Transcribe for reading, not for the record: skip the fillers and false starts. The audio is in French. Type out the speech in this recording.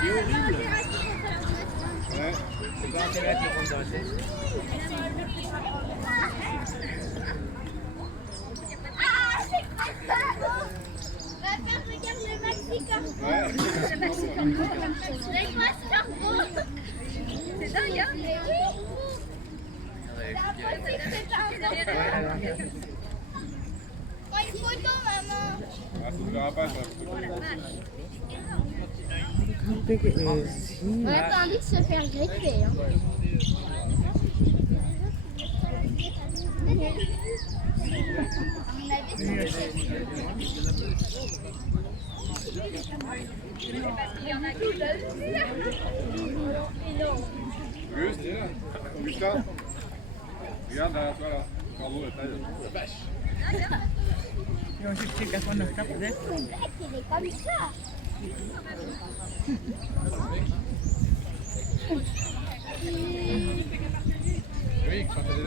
C'est horrible. Ouais. C'est pas intérêt à te rendre dans la tête. Regarde le Mexicain. Ouais. Laisse-moi ce corbeau. C'est dingue, hein? Prends une photo, maman. Ah, ça ne verra pas, ça. How big it is. On n'a pas envie de se faire greffer, hein. Auguste, tiens. Augustin. Regarde derrière toi, là. Corbeau, la taille. La vache. Jag tycker att man öppnar på det. Il est comme ça. Oui, quand t'as des